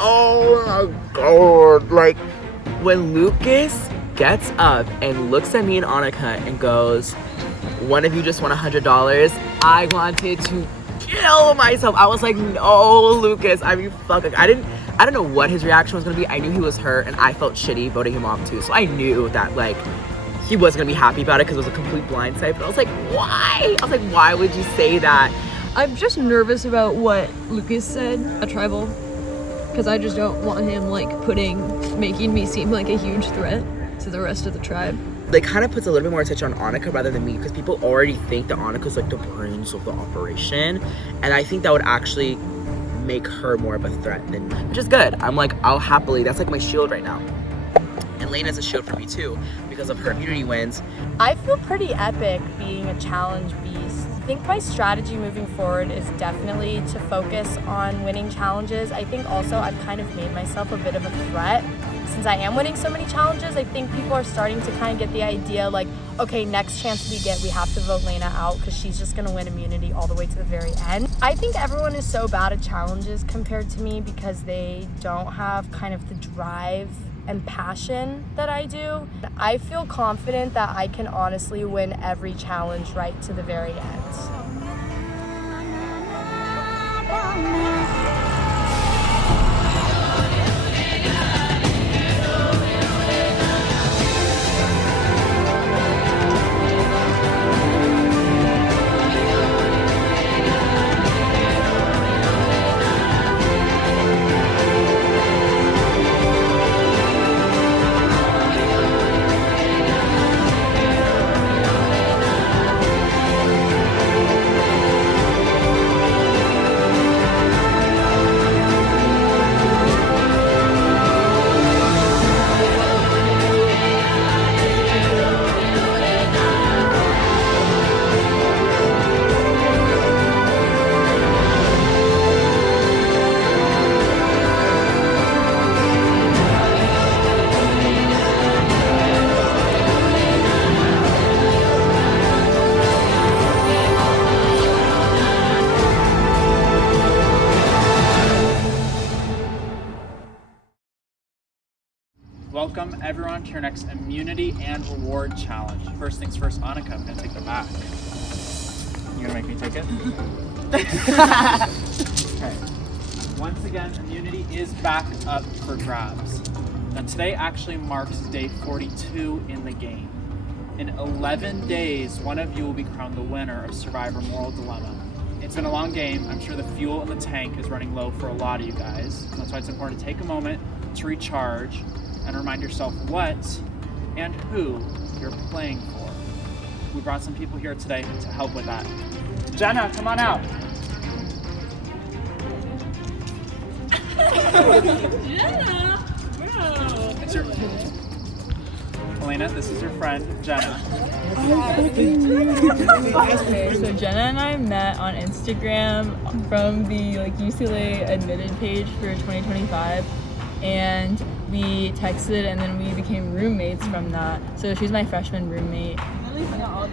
oh my god. Like, when Lucas gets up and looks at me and Annika and goes, one of you just won $100, I wanted to kill myself. I was like, no, Lucas. I mean, fuck. Like, I don't know what his reaction was gonna be. I knew he was hurt, and I felt shitty voting him off too. So I knew that, like, he wasn't gonna be happy about it because it was a complete blindside. But I was like, why? I was like, why would you say that? I'm just nervous about what Lucas said at Tribal, because I just don't want him, like, making me seem like a huge threat to the rest of the tribe. Like, kind of puts a little bit more attention on Annika rather than me, because people already think that Annika's like the brains of the operation, and I think that would actually make her more of a threat than me, which is good. I'm like, I'll happily, that's like my shield right now. And Lena's a shield for me too, because of her immunity wins. I feel pretty epic being a challenge beast. I think my strategy moving forward is definitely to focus on winning challenges. I think also I've kind of made myself a bit of a threat. Since I am winning so many challenges, I think people are starting to kind of get the idea, like, okay, next chance we get, we have to vote Lena out because she's just gonna win immunity all the way to the very end. I think everyone is so bad at challenges compared to me because they don't have kind of the drive and passion that I do. I feel confident that I can honestly win every challenge right to the very end. Welcome everyone to your next immunity and reward challenge. First things first, Annika, I'm gonna take the back. You gonna make me take it? Okay. Once again, immunity is back up for grabs. Now today actually marks day 42 in the game. In 11 days, one of you will be crowned the winner of Survivor Moral Dilemma. It's been a long game. I'm sure the fuel in the tank is running low for a lot of you guys. That's why it's important to take a moment to recharge and remind yourself what and who you're playing for. We brought some people here today to help with that. Jenna, come on out. Jenna! Wow. It's your... Elena, this is your friend, Jenna. Okay, so Jenna and I met on Instagram from the UCLA admitted page for 2025, and we texted and then we became roommates from that. So she's my freshman roommate. No,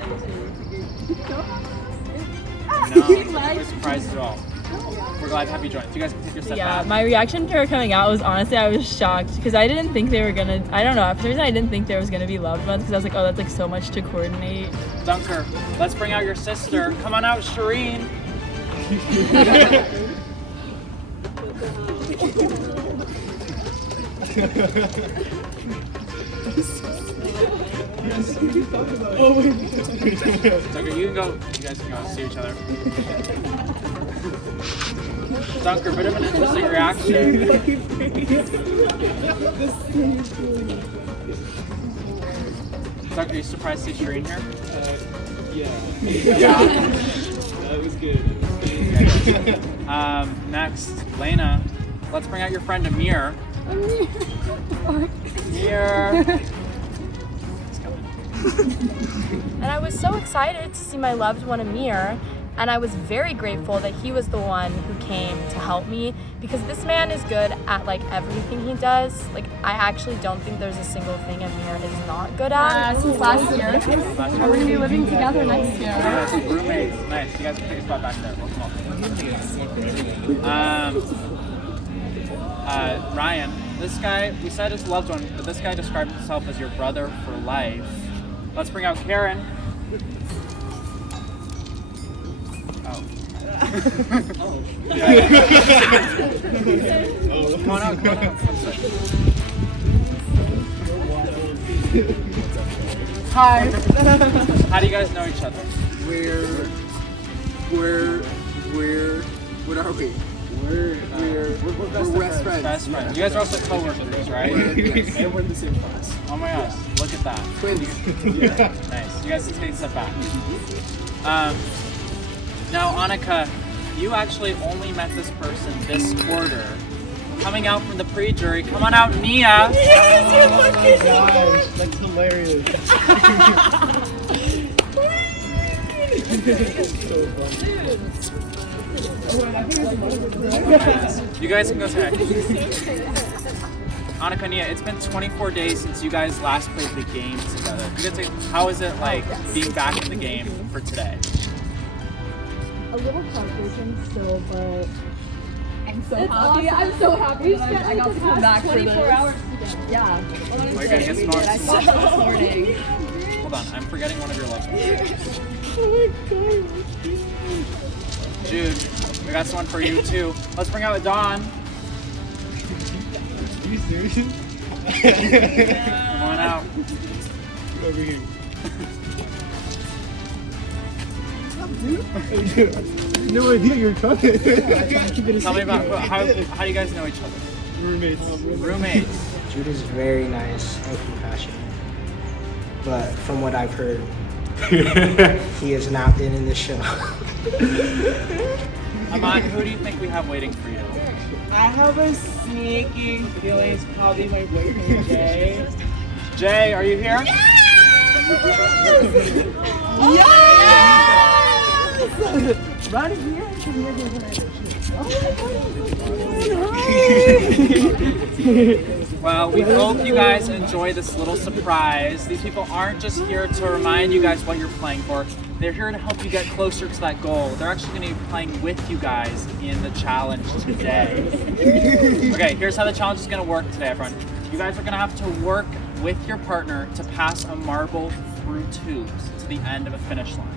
we're surprised at all. We're glad to have you join. So you guys can take your step back. My reaction to her coming out was honestly, I was shocked because I didn't think they were gonna, I don't know, for some reason I didn't think there was gonna be loved ones because I was like, oh, that's so much to coordinate. Dunker, let's bring out your sister. Come on out, Shireen. Dunker, you can go. You guys can go see each other. Dunker, bit of an interesting reaction. Dunker, are you surprised to see Shireen here? Yeah. That was good. Next, Lena, let's bring out your friend Amir. Amir. And I was so excited to see my loved one Amir, and I was very grateful that he was the one who came to help me because this man is good at everything he does. I actually don't think there's a single thing Amir is not good at. Since last year. And we're gonna be living together next year. Roommates, nice. You guys can take a spot back there. Welcome. Ryan, this guy, we said his loved one, but this guy described himself as your brother for life. Let's bring out Karen. Oh. Come on out, come on out. Hi. How do you guys know each other? What are we? We're best friends. Best friends. You guys are also co-workers, right? And we're in the same class. Oh my gosh, look at that. Twins. Nice. You guys can take a step back. Now, Annika, you actually only met this person this quarter. Coming out from the pre-jury, come on out, Nia. Gosh, that's hilarious. You guys can go say hi. Annika, Nia, it's been 24 days since you guys last played the game together. You guys, how is it like being back in the game for today? A little heartbreaking still, but I'm so happy. I'm so happy that I got to come back for 24 hours. Yeah. We're gonna get some more. I slept this morning. Hold on, I'm forgetting one of your loved ones. Oh my god. Jude, we got someone for you too. Let's bring out Dawn. Are you serious? Come on out. Over here. No idea you're coming. Tell me about how do you guys know each other? Roommates. Roommates. Jude is very nice and compassionate, but from what I've heard, he has not been in the show. Aman, who do you think we have waiting for you? I have a sneaking feeling it's probably my boyfriend Jay. Jay, are you here? Yes! Right here. Well, we hope you guys enjoy this little surprise. These people aren't just here to remind you guys what you're playing for. They're here to help you get closer to that goal. They're actually going to be playing with you guys in the challenge today. Okay, here's how the challenge is going to work today, everyone. You guys are going to have to work with your partner to pass a marble through tubes to the end of a finish line.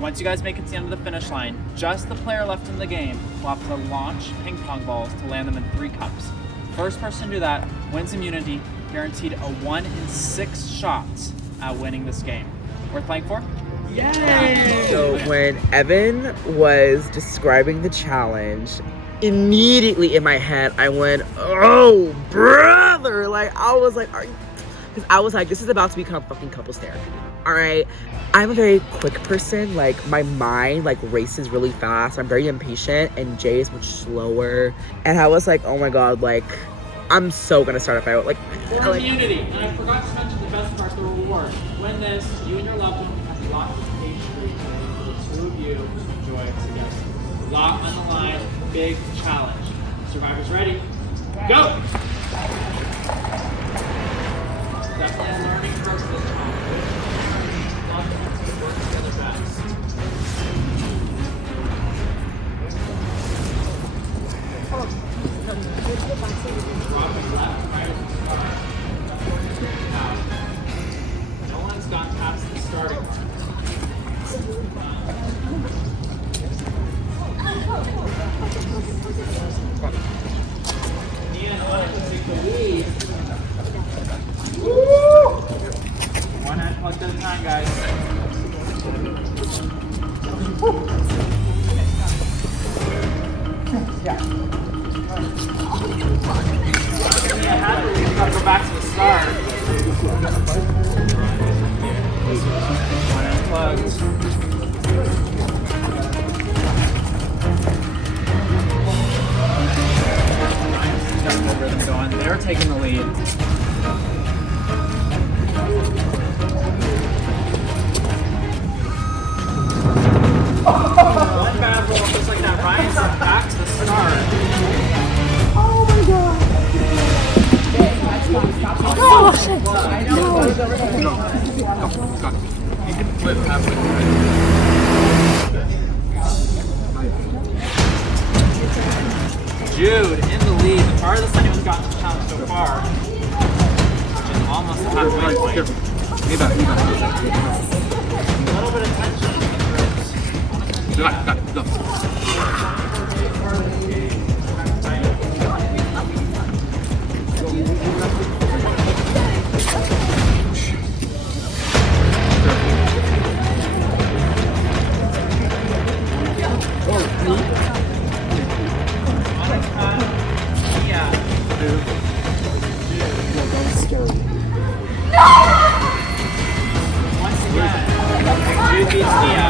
Once you guys make it to the end of the finish line, just the player left in the game will have to launch ping pong balls to land them in 3 cups. First person to do that wins immunity, guaranteed a 1 in 6 shots at winning this game. Worth playing for? Yay! So when Evan was describing the challenge, immediately in my head I went, "Oh, brother!" Like I was like, "Are you?" Because I was like, "This is about to become fucking couples therapy." All right. I'm a very quick person. Like my mind like races really fast. I'm very impatient, and Jay is much slower. And I was like, "Oh my god!" Like I'm so gonna start a fight. Like For immunity, and I forgot to mention the best part, the reward. Win this, you and your loved one have locked the pastry for the 2 of you to enjoy together. Lot on the line, big challenge. Survivors ready? Go! Definitely a learning curve for this challenge. Love to work together best. Dropping left, right as we start. Now, no one's gone past the starting mark. Nia and Owen will take the lead. Woo! One hand plugged at a time, guys. You gotta go back to the start. One hand plugged. Going. They're taking the lead. One bad roll, just like that. Ryan's back to the start. Oh my god. Oh shit. You can flip halfway through. Jude in the lead. farthest anyone's gotten the challenge so far, which is almost the halfway point. Careful. Knee back, knee back. A little bit of tension in the throat. Got it, go. Once again, Jude beats Tia.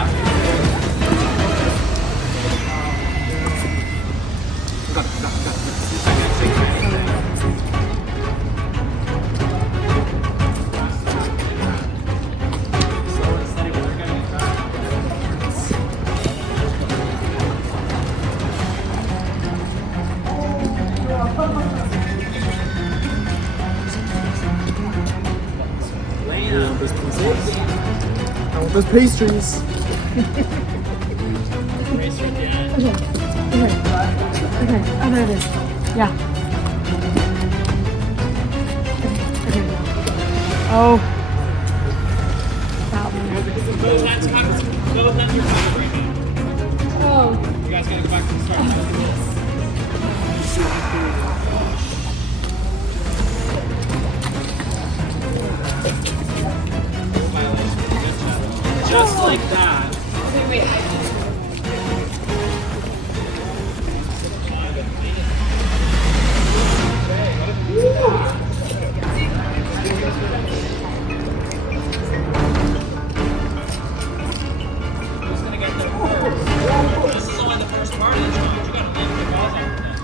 Slow and steady, we're getting it done. Lena. I want those pastries. Race her again. Okay. Oh, there it is. Yeah. Okay. Oh. Both hands are vibrating. Oh. You guys gotta go back to the start. Just like that. Who's gonna get there first? This is only the first part of the challenge. You gotta leave the balls after this.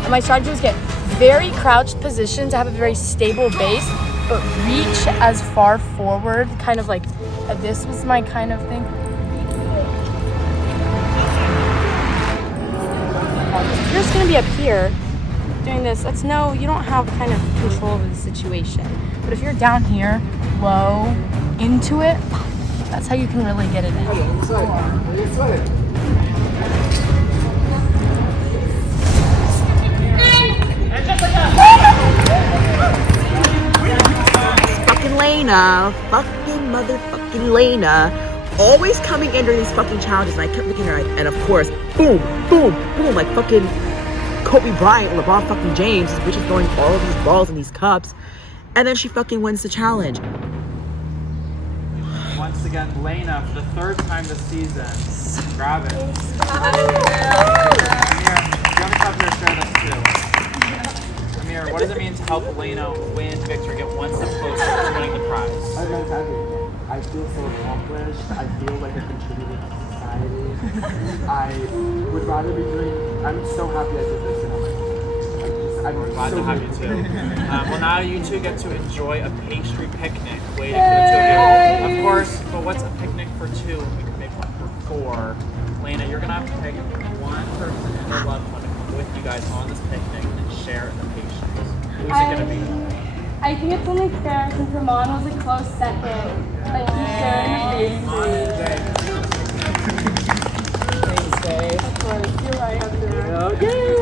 And my strategy was get very crouched position to have a very stable base, but reach as far forward, kind of like this was my kind of thing. If you're just gonna be up here doing this, you don't have kind of control over the situation. But if you're down here, low, into it, that's how you can really get it in. Fucking Lena, fucking motherfucking Lena, always coming in during these fucking challenges, and I kept looking at her, and of course, boom, boom, boom, like fucking Kobe Bryant or LeBron fucking James. This bitch is throwing all of these balls in these cups, and then she fucking wins the challenge. Once again, Lena, for the third time this season, grab it. Amir, do you have a cup here? Share this too. Amir, what does it mean to help Lena win victory, get one step closer to winning the prize? I feel so accomplished. I feel like I contributed to society. I would rather be doing. I'm so happy I did this, and I'm We're glad to have you too. Well, now you two get to enjoy a pastry picnic waiting for the two of you. Of course, but what's a picnic for two? We can make one for four. Lena, you're gonna have to pick one person and their loved one to come with you guys on this picnic and share the pastries. Who's it gonna be? I think it's only fair since Ramon was a close second. But he's sharing the pastries. Thanks, babe. Of course, you're right up there. Okay.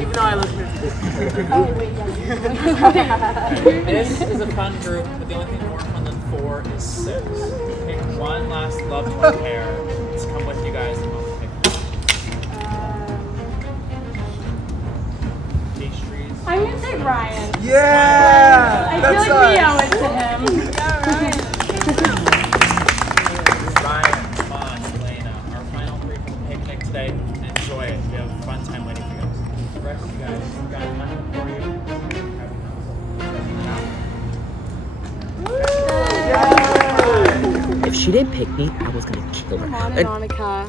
Even though I look here. Oh, wait, yeah. This is a fun group, but the only thing more fun than four is six. Pick one last loved one pair to come with you guys on the picnic. Pastries. I'm gonna say Ryan. Yeah! I feel like we owe it to him. Ryan, Mon, Elena, our final three for the picnic today. Enjoy it. We have a fun time waiting for you guys. The rest of you guys, we've got nothing for you. If she didn't pick me, I was gonna kill her. Ramon and Annika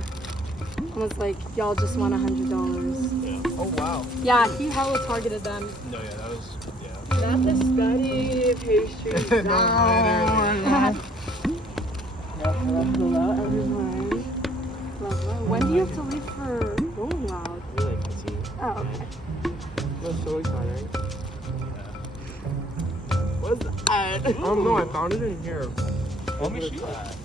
was like, y'all just won $100. Oh, wow. Yeah, he hella targeted them. No, yeah, that was, yeah. Not the study pastry. Hello, everyone. When do you have to leave for Rolling Loud? Oh, okay. That's so exciting. What's that? Oh no, I found it in here. Let me see that.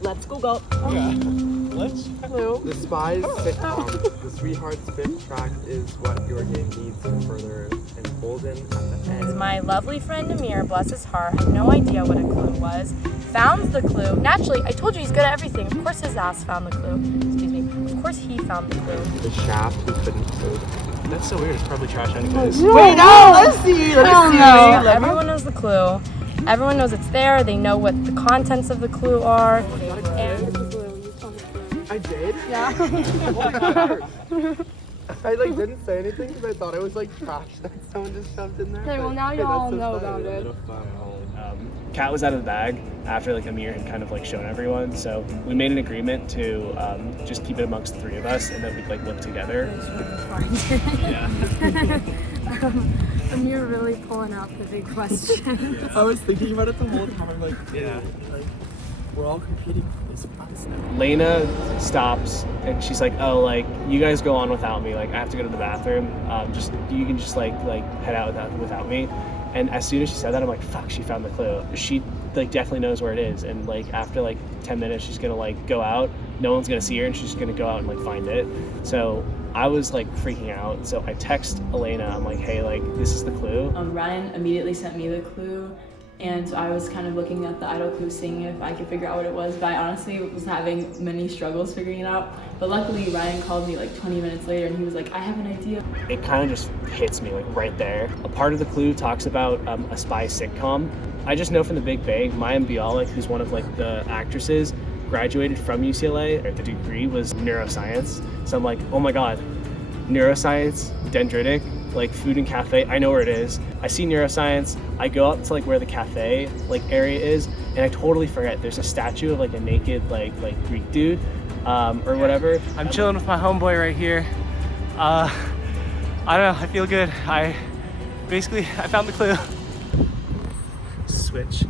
Let's go. Let's. The Spies sitcom, The Sweethearts fifth track is what your game needs to further embolden at the end. My lovely friend Amir, bless his heart, had no idea what a clue was. Found the clue. Naturally, I told you he's good at everything. Of course his ass found the clue. Excuse me. Of course he found the clue. The shaft he couldn't hold. That's so weird. It's probably trash anyways. Wait, no, let's see. Let's see. No, everyone knows the clue. Everyone knows it's there. They know what the contents of the clue are. And I did? yeah. I like didn't say anything because I thought it was like trash that someone just shoved in there. Okay, well but- now hey, y'all that's so know funny. about it. Cat was out of the bag after like Amir had kind of like shown everyone, so we made an agreement to just keep it amongst the three of us, and then we'd like look together. Amir really pulling out the big question. I was thinking about it the whole time. I'm like, yeah, like we're all competing for this prize now. Lena stops and she's like, "Oh, like you guys go on without me. Like I have to go to the bathroom. Just you can just like head out without me." And as soon as she said that, I'm like, "Fuck!" She found the clue. She like definitely knows where it is. And like after like 10 minutes, she's gonna like go out. No one's gonna see her, and she's gonna go out and like find it. So I was like freaking out. So I text Elena. I'm like, "Hey, like this is the clue." Ryan immediately sent me the clue, and so I was kind of looking at the idol clue, seeing if I could figure out what it was, but I honestly was having many struggles figuring it out. But luckily, Ryan called me like 20 minutes later, and he was like, "I have an idea." It kind of just hits me like right there. A part of the clue talks about a spy sitcom. I just know from the Big Bang, Mayim Bialik, who's one of like the actresses, graduated from UCLA, or the degree was neuroscience. So I'm like, oh my god, neuroscience, dendritic, like food and cafe, I know where it is. I see neuroscience, I go up to like where the cafe like area is, and I totally forget there's a statue of like a naked like Greek dude or whatever. I'm chilling with my homeboy right here. I don't know, I feel good. I found the clue. Switch.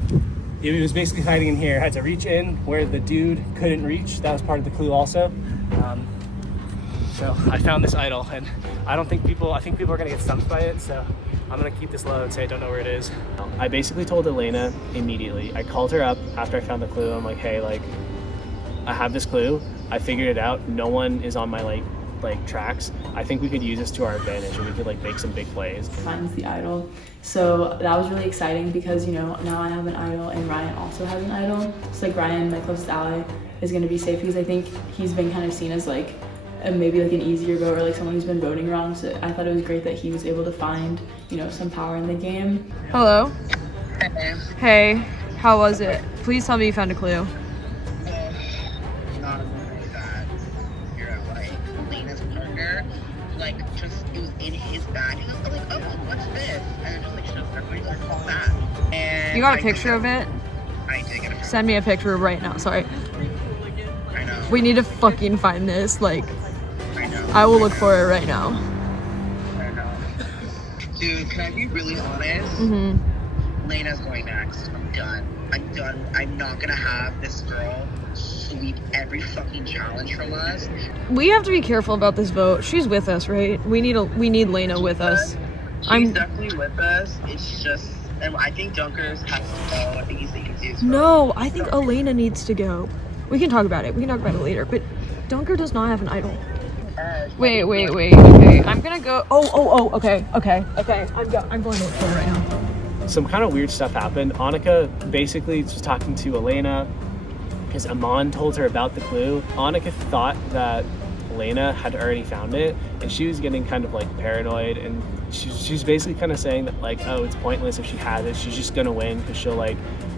He was basically hiding in here. I had to reach in where the dude couldn't reach. That was part of the clue also. So I found this idol, and I think people are gonna get stumped by it, so I'm gonna keep this low and say I don't know where it is. I basically told Elena immediately. I called her up after I found the clue. I'm like, hey, like, I have this clue. I figured it out. No one is on my like tracks. I think we could use this to our advantage, and we could like make some big plays. Finds the idol. So that was really exciting because, you know, now I have an idol and Ryan also has an idol. So like Ryan, my closest ally, is gonna be safe because I think he's been kind of seen as like maybe like an easier voter, like someone who's been voting wrong. So I thought it was great that he was able to find, you know, some power in the game. Hello. Hey, how was it? Please tell me you found a clue. Not only that, you're like Lena's partner, like just it was in his bag, and I was like, oh, what's this? And just like showed everybody like that. And You got a picture of it? I did get a picture. Send me a picture right now. Sorry. I know. We need to fucking find this. Like, I know. I will look for it right now. I know. Dude, can I be really honest? Mm-hmm. Lena's going next. I'm done. I'm done. I'm not gonna have this girl sweep every fucking challenge from us. We have to be careful about this vote. She's with us, right? We need Lena with us. She's definitely with us. It's just, and I think Dunkers has to go. I think he's thinking too. No, I think Elena needs to go. We can talk about it. We can talk about it later. But Dunker does not have an idol. Wait. Okay, I'm gonna go. Oh. Okay. I'm going to look for it right now. Some kind of weird stuff happened. Annika basically was talking to Elena because Amon told her about the clue. Annika thought that Elena had already found it, and she was getting kind of like paranoid, and she's basically kind of saying that like, oh, it's pointless if she has it. She's just gonna win because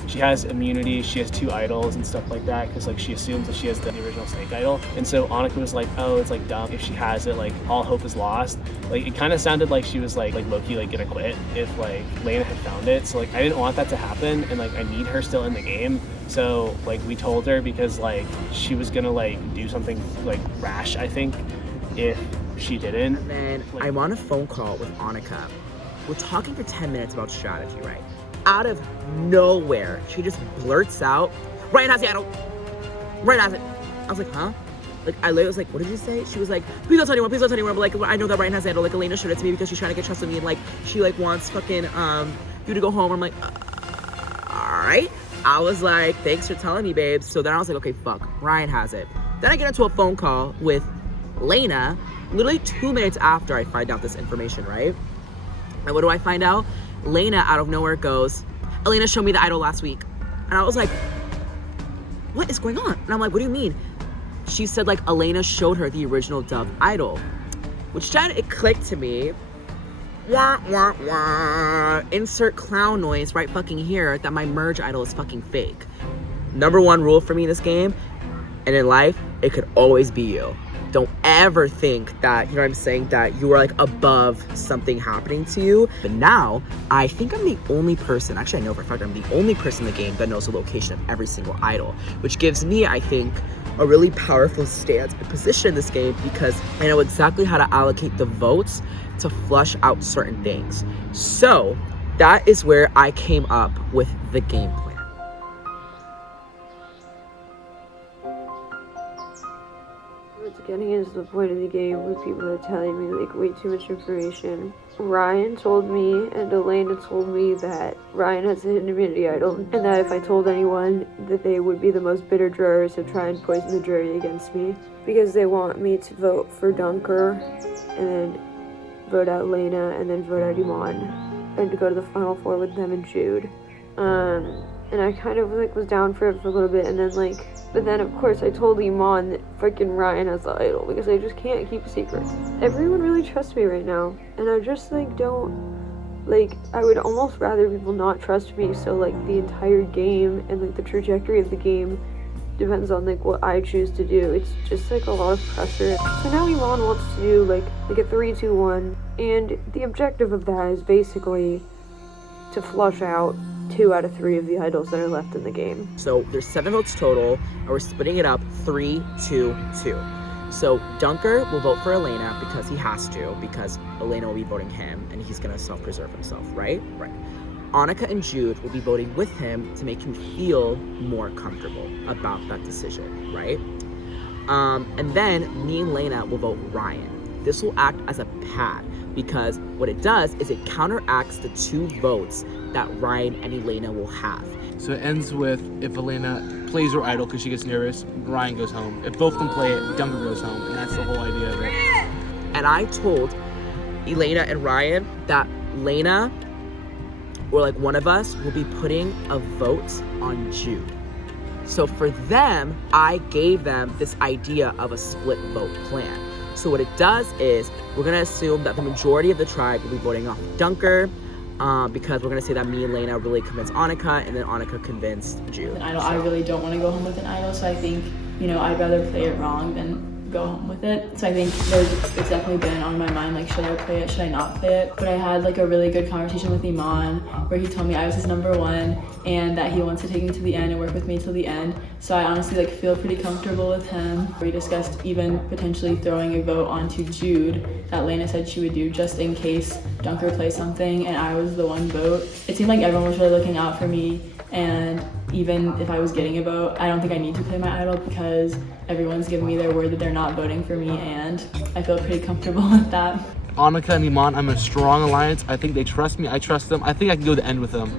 she has immunity, she has 2 idols and stuff like that, because like she assumes that she has the original Snake idol. And so Annika was like, oh, it's like dumb if she has it, like all hope is lost. Like it kind of sounded like she was like low-key like gonna quit if like Lena had found it. So like I didn't want that to happen, and like I need her still in the game. So like we told her because like she was gonna like do something like rash, I think, if she didn't. And then I'm on a phone call with Annika. We're talking for 10 minutes about strategy, right? Out of nowhere, she just blurts out, Ryan has the idol. Ryan has it. I was like, huh? Like, I literally was like, what did you say? She was like, please don't tell anyone, please don't tell anyone. But like, I know that Ryan has the idol. Like, Elena showed it to me because she's trying to get trust in me. And like, she like wants fucking, you to go home. I'm like, all right. I was like, thanks for telling me, babes. So then I was like, okay, fuck, Ryan has it. Then I get into a phone call with Lena, literally 2 minutes after I find out this information, right? And what do I find out? Lena out of nowhere goes, Elena showed me the idol last week. And I was like, what is going on? And I'm like, what do you mean? She said like Elena showed her the original Dove idol, which then it clicked to me. Wah, wah, wah. Insert clown noise right fucking here that my merge idol is fucking fake. Number 1 rule for me in this game and in life, it could always be you. Don't ever think that, you know what I'm saying, that you are like above something happening to you. But now, I think I'm the only person, actually I know for a fact I'm the only person in the game that knows the location of every single idol, which gives me, I think, a really powerful stance and position in this game because I know exactly how to allocate the votes to flush out certain things. So, that is where I came up with the game plan. Getting into the point of the game with people that are telling me like way too much information. Ryan told me and Elena told me that Ryan has a hidden immunity idol and that if I told anyone that they would be the most bitter jurors to try and poison the jury against me because they want me to vote for Dunker and then vote out Lena and then vote out Iman and to go to the final 4 with them and Jude. And I kind of like was down for it for a little bit and then like, but then of course I told Iman that freaking Ryan has the idol because I just can't keep secrets. Everyone really trusts me right now and I just like don't, like I would almost rather people not trust me so like the entire game and like the trajectory of the game depends on like what I choose to do. It's just like a lot of pressure. So now Iman wants to do like a 3-2-1 and the objective of that is basically to flush out 2 out of 3 of the idols that are left in the game. So there's 7 votes total, and we're splitting it up 3-2-2. So Dunker will vote for Elena because he has to, because Elena will be voting him, and he's gonna self-preserve himself, right? Right. Annika and Jude will be voting with him to make him feel more comfortable about that decision, right? And then me and Lena will vote Ryan. This will act as a pad, because what it does is it counteracts the 2 votes that Ryan and Elena will have. So it ends with if Elena plays her idol because she gets nervous, Ryan goes home. If both of them play it, Dunker goes home. And that's the whole idea of it. And I told Elena and Ryan that Lena, or like one of us, will be putting a vote on Jude. So for them, I gave them this idea of a split vote plan. So what it does is, we're gonna assume that the majority of the tribe will be voting off Dunker, because we're gonna say that me and Lena really convinced Annika, and then Annika convinced Jude. An idol, I really don't want to go home with an idol, so I think, you know, I'd rather play it wrong than go home with it. So I think it's definitely been on my mind, like, should I play it, should I not play it? But I had like a really good conversation with Iman where he told me I was his #1 and that he wants to take me to the end and work with me till the end. So I honestly like feel pretty comfortable with him. We discussed even potentially throwing a vote onto Jude that Lena said she would do just in case Dunker plays something and I was the one vote. It seemed like everyone was really looking out for me, and even if I was getting a vote, I don't think I need to play my idol because everyone's given me their word that they're not voting for me, and I feel pretty comfortable with that. Annika and Iman, I'm a strong alliance. I think they trust me. I trust them. I think I can go to the end with them.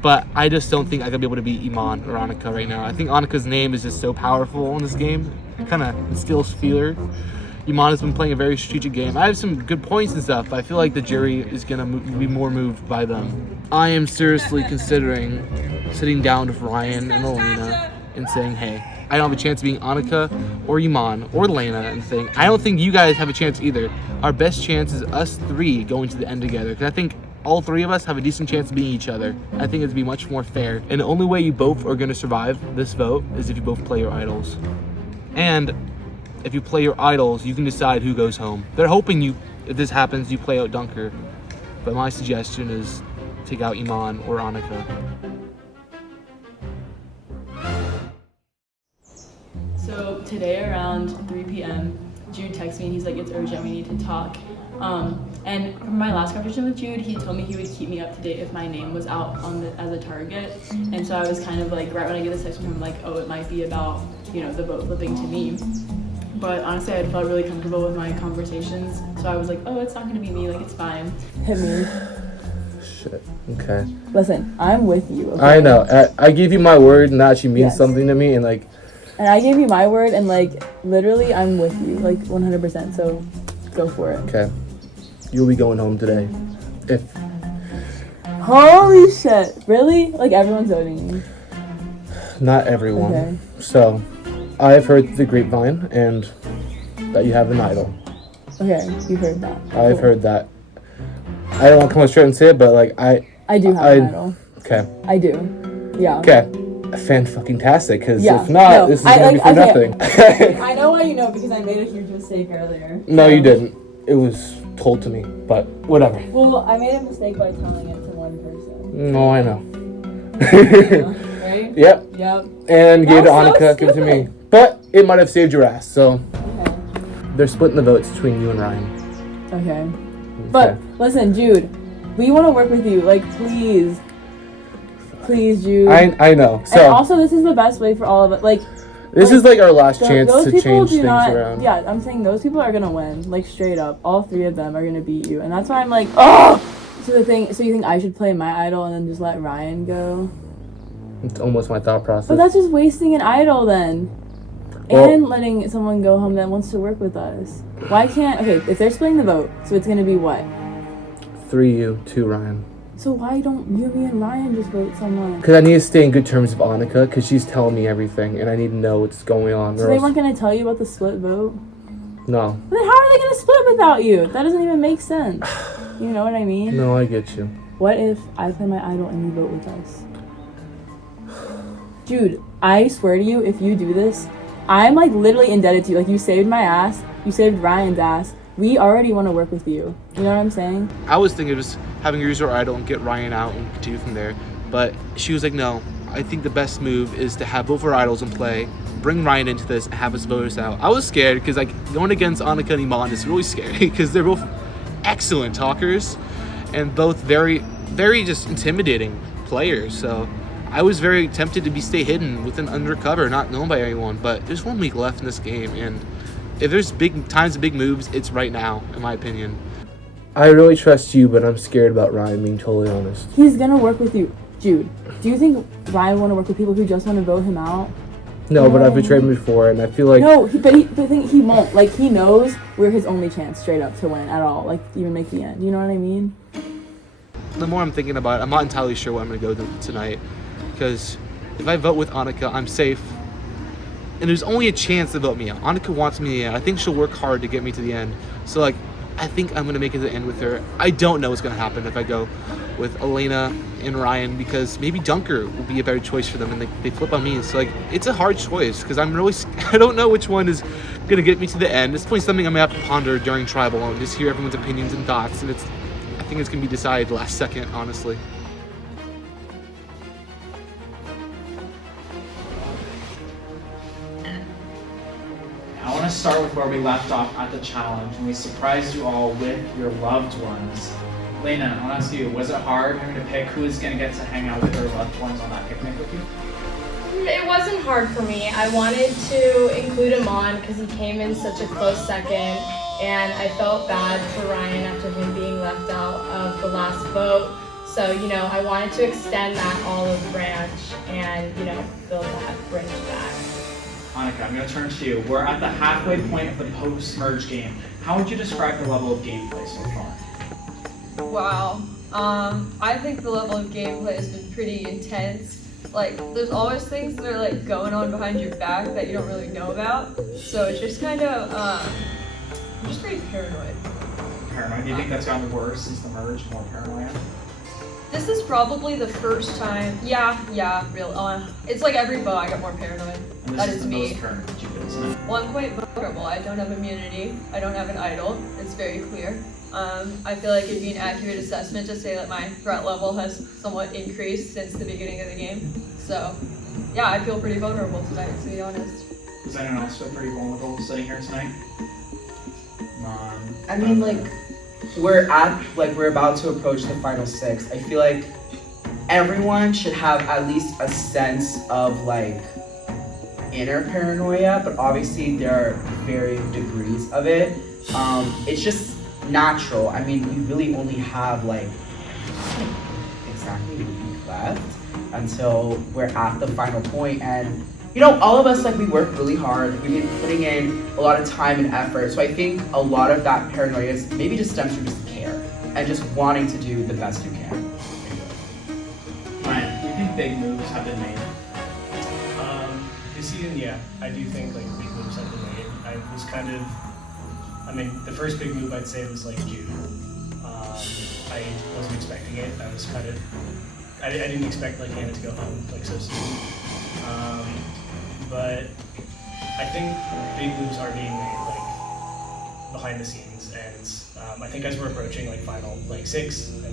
But I just don't think I could be able to beat Iman or Annika right now. I think Annika's name is just so powerful in this game. It kind of instills fear. Iman has been playing a very strategic game. I have some good points and stuff, but I feel like the jury is going to be more moved by them. I am seriously considering sitting down with Ryan and Elena and saying, hey, I don't have a chance of being Annika or Iman or Lena, and saying, I don't think you guys have a chance either. Our best chance is us 3 going to the end together, because I think all 3 of us have a decent chance of beating each other. I think it'd be much more fair. And the only way you both are going to survive this vote is if you both play your idols. And if you play your idols, you can decide who goes home. They're hoping if this happens, you play out Dunker. But my suggestion is take out Iman or Annika. So today around 3 p.m., Jude texted me and he's like, it's urgent, we need to talk. And from my last conversation with Jude, he told me he would keep me up to date if my name was out as a target. And so I was kind of like, right when I get this text from him, like, oh, it might be about, the vote flipping to me. But honestly, I felt really comfortable with my conversations. So I was like, oh, it's not gonna be me, like, it's fine. Hit me. Shit, okay. Listen, I'm with you. Okay? I know. I gave you my word, and that actually means something to me, and like... And I gave you my word, and like, literally, I'm with you, like, 100%, so go for it. Okay. You'll be going home today. Holy shit. Really? Like, everyone's voting you? Not everyone. Okay. So, I've heard the grapevine, and that you have an idol. Okay, you heard that. I've heard that. I don't want to come out straight and say it, but like, I do have an idol. Okay. I do. Yeah. Okay. Fan-fucking-tastic, because if not, this is going to be for nothing. I know why you know, because I made a huge mistake earlier. No, you didn't. It was told to me, but whatever. Well, I made a mistake by telling it to one person. No, I know. Right? Yep. Yep. And gave it to Annika, give it to me. But it might have saved your ass, so. Okay. They're splitting the votes between you and Ryan. Okay. But, listen, Jude, we want to work with you. Like, please. Please, Jude. I know. So. And also, this is the best way for all of it. Like, this is like our last chance to change things around. Yeah, I'm saying those people are gonna win. Like, straight up, all 3 of them are gonna beat you, and that's why I'm like, oh. So you think I should play my idol and then just let Ryan go? It's almost my thought process. But that's just wasting an idol then. Well, and letting someone go home that wants to work with us. Why can't? Okay, if they're splitting the vote, so it's gonna be what? 3 you, 2 Ryan. So why don't you, me, and Ryan just vote someone? Because I need to stay in good terms with Annika, because she's telling me everything, and I need to know what's going on. So they weren't going to tell you about the split vote? No. Then how are they going to split without you? That doesn't even make sense. You know what I mean? No, I get you. What if I play my idol and you vote with us? Dude, I swear to you, if you do this, I'm like literally indebted to you. Like, you saved my ass. You saved Ryan's ass. We already want to work with you. You know what I'm saying? I was thinking of just having her use her idol and get Ryan out and continue from there. But she was like, no, I think the best move is to have both our idols in play, bring Ryan into this, and have us vote us out. I was scared because like going against Annika and Iman is really scary because they're both excellent talkers and both very, very just intimidating players. So I was very tempted to stay hidden within undercover, not known by anyone. But there's 1 week left in this game, and if there's big times of big moves, it's right now, in my opinion. I really trust you, but I'm scared about Ryan, being totally honest. He's gonna work with you. Jude, do you think Ryan would want to work with people who just want to vote him out? No, but I've betrayed him before, and I feel like... No, but I think he won't. Like, he knows we're his only chance, straight up, to win at all. Like, even make the end. You know what I mean? The more I'm thinking about it, I'm not entirely sure what I'm going to go tonight. Because if I vote with Annika, I'm safe. And there's only a chance to vote me out. Annika wants me in. I think she'll work hard to get me to the end. So, like, I think I'm gonna make it to the end with her. I don't know what's gonna happen if I go with Elena and Ryan, because maybe Dunker will be a better choice for them, and they flip on me. So like, it's a hard choice because I don't know which one is gonna get me to the end. It's probably something I'm gonna have to ponder during tribal and just hear everyone's opinions and thoughts, and I think it's gonna be decided last second, honestly. I want to start with where we left off at the challenge when we surprised you all with your loved ones. Lena, I want to ask you, was it hard having to pick who is going to get to hang out with their loved ones on that picnic with you? It wasn't hard for me. I wanted to include him on because he came in such a close second, and I felt bad for Ryan after him being left out of the last vote. So, I wanted to extend that olive branch and, build that bridge back. Monica, I'm going to turn to you. We're at the halfway point of the post-merge game. How would you describe the level of gameplay so far? Wow. I think the level of gameplay has been pretty intense. Like, there's always things that are like going on behind your back that you don't really know about. So it's just kind of, I'm just very paranoid. Paranoid? Do you think that's gotten worse since the merge? More paranoia? This is probably the first time. Yeah, real. It's like every vote I get more paranoid. And That this is the me. most paranoid that you've been, isn't it? Well, I'm quite vulnerable. I don't have immunity. I don't have an idol. It's very clear. I feel like it'd be an accurate assessment to say that my threat level has somewhat increased since the beginning of the game. So, yeah, I feel pretty vulnerable tonight, to be honest. Does anyone else feel pretty vulnerable sitting here tonight? I mean, we're about to approach the final 6. I feel like everyone should have at least a sense of inner paranoia, but obviously there are varying degrees of it. It's just natural. I mean, you really only have exactly a week left until we're at the final point, and all of us we work really hard. We've been putting in a lot of time and effort, so I think a lot of that paranoia is maybe just stems from just care and just wanting to do the best you can. Ryan, do you think big moves have been made? This season, yeah, I do think big moves have been made. The first big move I'd say was June. I wasn't expecting it. I didn't expect Hannah to go home so soon. But I think big moves are being made behind the scenes, and I think as we're approaching final 6 and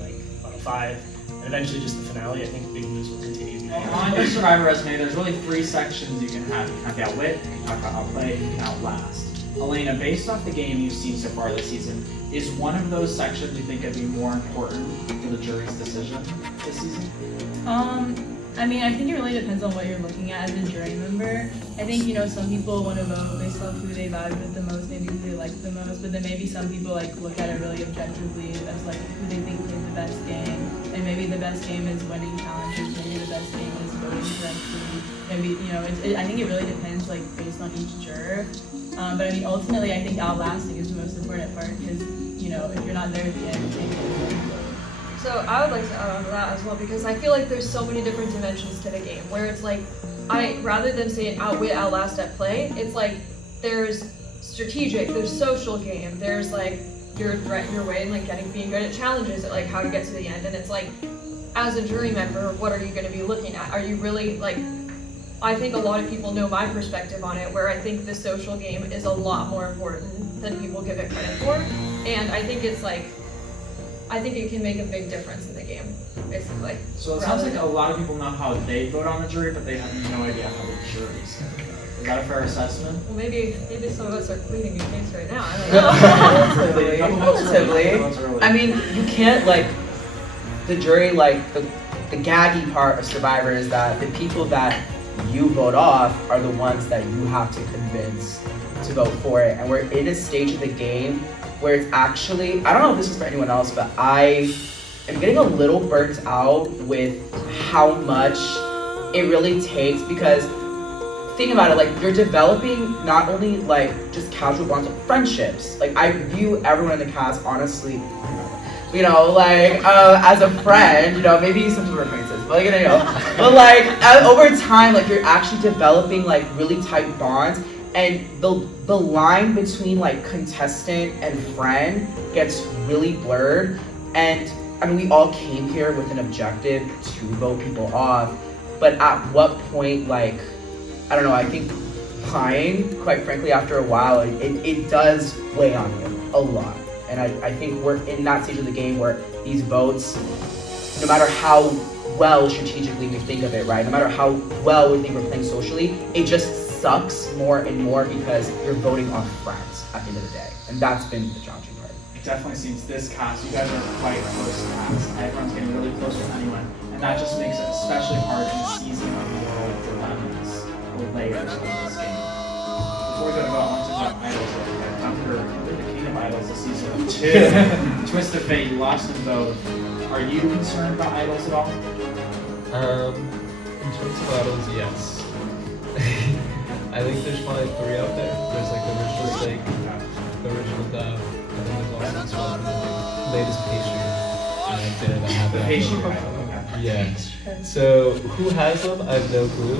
final 5, and eventually just the finale, I think big moves will continue to be made. On your Survivor resume, there's really 3 sections you can have. You can have the outwit, you can talk about outplay, you can outlast. Elena, based off the game you've seen so far this season, is one of those sections you think would be more important for the jury's decision this season? I think it really depends on what you're looking at as a jury member. I think, some people want to vote based off who they vibe with the most, maybe who they like the most, but then maybe some people look at it really objectively as who they think played the best game, and maybe the best game is winning challenges, maybe the best game is voting correctly. Maybe, I think it really depends based on each juror. But ultimately I think outlasting is the most important part because, if you're not there at the end, you can't get it. So I would like to add on to that as well, because I feel like there's so many different dimensions to the game where it's rather than saying outwit, outlast at play, it's there's strategic, there's social game, there's your threat your way and being good at challenges at how to get to the end, and it's as a jury member, what are you going to be looking at? Are you really I think a lot of people know my perspective on it, where I think the social game is a lot more important than people give it credit for, and I think it's I think it can make a big difference in the game, basically. So it sounds like a lot of people know how they vote on the jury, but they have no idea how the jury's going to vote. Is that a fair assessment? Well, maybe some of us are pleading your case right now. I don't know. Relatively. I mean, you can't the jury the gaggy part of Survivor is that the people that you vote off are the ones that you have to convince to vote for it, and we're in a stage of the game where it's actually, I don't know if this is for anyone else, but I am getting a little burnt out with how much it really takes, because think about it, you're developing not only just casual bonds of friendships. I view everyone in the cast honestly, as a friend, maybe some people are acquaintances, but but over time, you're actually developing really tight bonds, and the the line between like contestant and friend gets really blurred. And I mean, we all came here with an objective to vote people off, but at what point, like, I don't know, I think lying, quite frankly, after a while, it does weigh on you a lot. And I think we're in that stage of the game where these votes, no matter how well strategically we think of it, right? No matter how well we think we're playing socially, it just sucks more and more because you're voting on friends at the end of the day. And that's been the challenging part. It definitely seems this cast, you guys are quite close cast. Everyone's getting really close with anyone. And that just makes it especially hard in the season of moral dilemmas or layers of this game. Before we go to vote, I want to talk about idols real quick. After the King of Idols this season 2, Twist of Fate, you lost in both. Are you concerned about idols at all? In terms of idols, yes. I think there's probably 3 out there. There's like the original Steak, the original Dove, and then there's also this one, the latest pastry. And I didn't have The that. pastry idol, okay. Yeah. So who has them? I have no clue.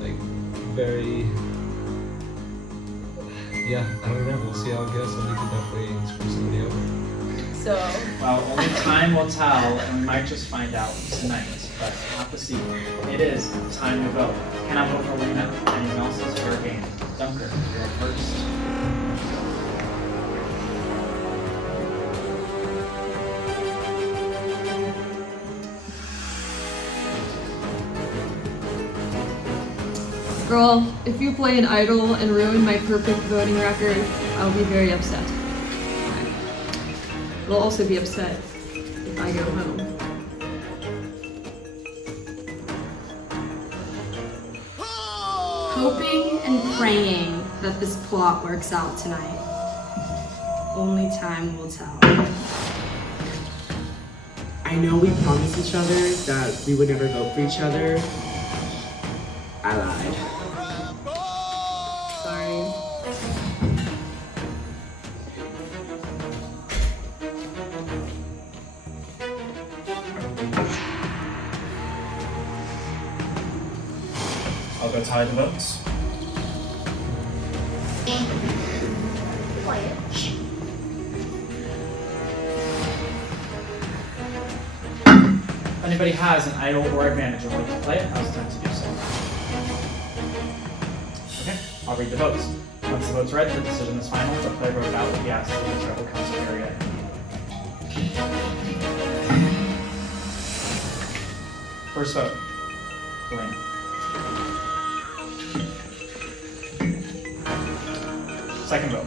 Like very. Yeah, I don't know. We'll see how it goes. Somebody can definitely screw somebody over. So, Well, only time will tell, and we might just find out tonight, but we'll have to see. It is time to vote. Can I vote for Lena? Anyone else is fair game. Dunker, you're up first. Girl, if you play an idol and ruin my perfect voting record, I'll be very upset. I'll also be upset if I go home. Hoping and praying that this plot works out tonight. Only time will tell. I know we promised each other that we would never vote for each other. I lied. Sorry. I'll go tally the votes. If anybody has an idol or advantage or would like to play it, now's the time to do so. Okay, I'll read the votes. Once the vote's read, the decision is final. The player voted out will be asked to leave the tribal council area immediately. First vote, Elena. Second vote,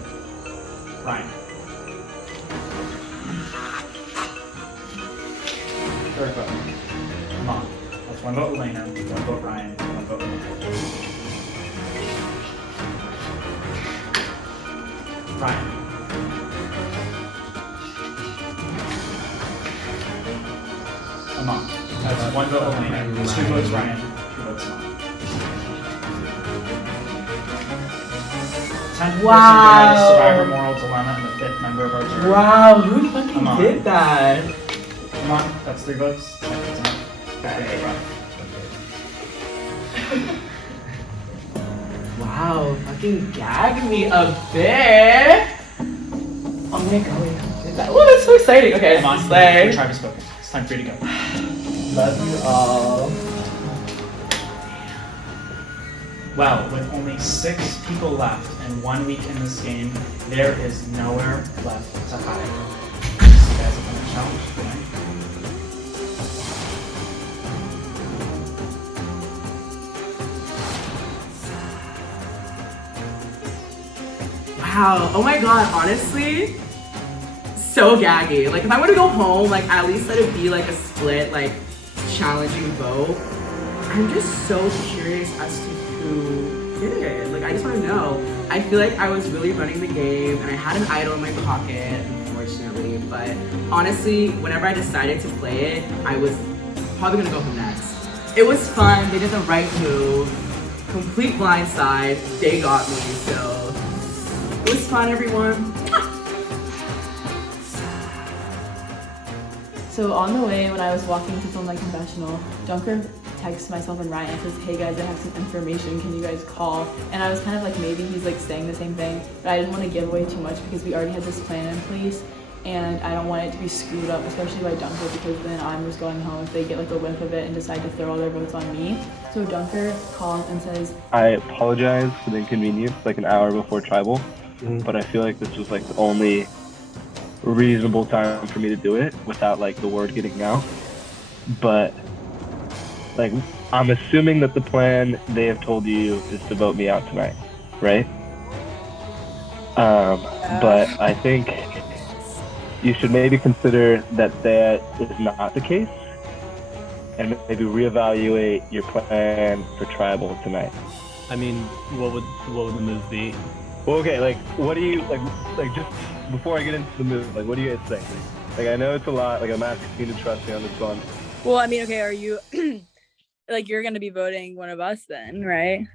Ryan. Third vote, Mom. That's 1 vote Elena, 1 vote Ryan, 1 vote Elena. Ryan. Mom. That's 1 vote Elena, 2 votes Ryan, 2 votes Mom. 10th person died a survivor moral dilemma and the 5th member of our jury. Wow, who fucking Come on. did that? Come on, that's 3 votes. That's enough. Wow, fucking gag me a bit. Oh my god, who did that? Oh, that's so exciting. Okay, Come on, slay. the tribe has spoken. It's time for you to go. Love you all. Well, with only 6 people left and 1 week in this game, there is nowhere left to hide. See you guys up on the challenge. Good night. Wow, oh my god, honestly, so gaggy. Like, if I were to go home, like, at least let it be like a split, like, challenging vote. I'm just so curious as to who did it. Like, I just want to know. I feel like I was really running the game and I had an idol in my pocket, unfortunately. But honestly, whenever I decided to play it, I was probably gonna go home next. It was fun. They did the right move. Complete blindside. They got me. So it was fun, everyone. So on the way, when I was walking to film my confessional, Dunker texts myself and Ryan and says, hey guys, I have some information, can you guys call? And I was kind of like, maybe he's like saying the same thing, but I didn't want to give away too much because we already had this plan in place. And I don't want it to be screwed up, especially by Dunker, because then I'm just going home if they get like a whiff of it and decide to throw all their votes on me. So Dunker calls and says, I apologize for the inconvenience, like an hour before tribal, but I feel like this was like the only reasonable time for me to do it without like the word getting out. But like, I'm assuming that the plan they have told you is to vote me out tonight, right? But I think you should maybe consider that is not the case, and maybe reevaluate your plan for tribal tonight. I mean, what would the move be? Well, okay, like, what do you like? Just before I get into the move, like, what do you guys think? Like, I know it's a lot. Like, I'm asking you to trust me on this one. Well, I mean, okay, are you like you're gonna be voting one of us then, right?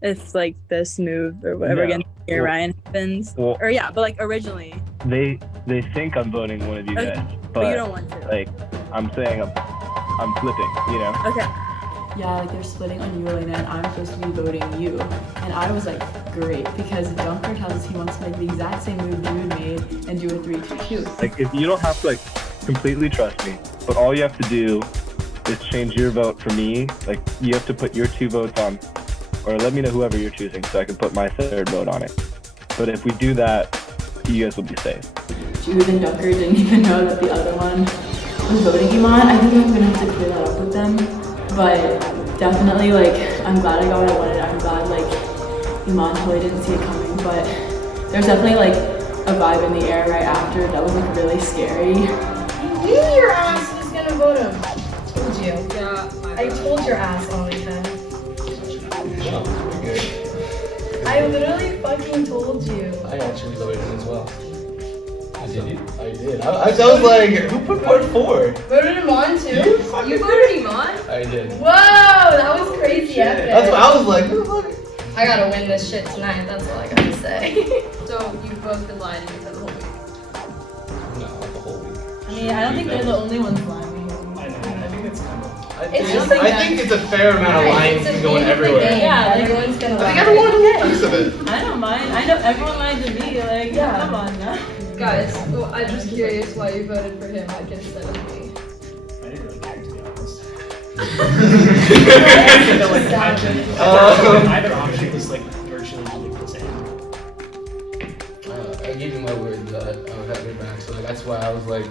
If like this move or whatever against Ryan happens, or yeah, but like originally they think I'm voting one of you guys, but you don't want to. Like, I'm saying I'm flipping, you know? Okay. yeah, like they're splitting on you, Elena, and I'm supposed to be voting you. And I was like, great, because Dunker tells us he wants to make the exact same move Jude made and do a 3-2-2. Like, if you don't have to like completely trust me, but all you have to do is change your vote for me. Like, you have to put your 2 votes on, or let me know whoever you're choosing so I can put my 3rd vote on it. But if we do that, you guys will be safe. Jude and Dunker didn't even know that the other one was voting Iman. I think I'm gonna have to clear that up with them. But definitely, like, I'm glad I got what I wanted. I'm glad, like, Iman totally didn't see it coming. But there's definitely, like, a vibe in the air right after that was, like, really scary. You knew your ass was gonna vote him. Told you. Yeah. I told your ass all weekend. I literally fucking told you. I actually voted him as well. I did. I was like, who put part 4? Voted him on too? You voted him on? I did. Whoa, that was crazy epic. That's what I was like, who the fuck? I gotta win this shit tonight, that's all I gotta say. So you've both been lying to me for the whole week? No, not the whole week. I mean, I don't think they're the only ones lying. I think it's kind of... I think it's a fair amount of lying can go in everywhere. Yeah, like, everyone's gonna lie. I think everyone has a piece of it. I don't mind. I know everyone lied to me. Like, yeah, come on now. Guys, well, I'm just curious why you voted for him like instead of me. I didn't really care, to be honest. Either option was like virtually the same. I gave you my word that I would have your back, so like, that's why I was like,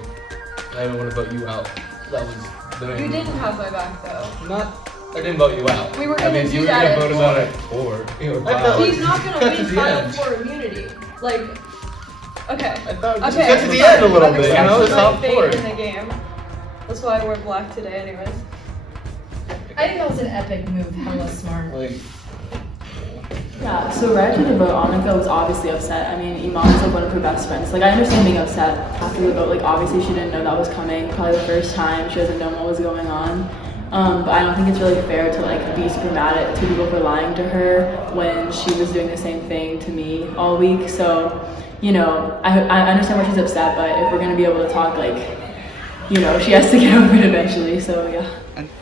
I don't want to vote you out. That was the main You didn't have my back though. I didn't vote you out. We were gonna do you were that gonna vote him out at 4. He's not gonna win Final Four immunity. Like, okay. I thought Okay. cut to the end a little bit, you know? It's top fate 4. in the game. That's why I wore black today, anyways. I think that was an epic move. Hella smart. Like, Yeah, so right after the vote, Annika was obviously upset. I mean, Iman was like one of her best friends. Like, I understand being upset after the vote. Like, obviously she didn't know that was coming. Probably the first time. She doesn't know what was going on. But I don't think it's really fair to like be super mad at 2 people for lying to her when she was doing the same thing to me all week. So, you know, I understand why she's upset, but if we're gonna be able to talk, like, you know, she has to get over it eventually. So yeah.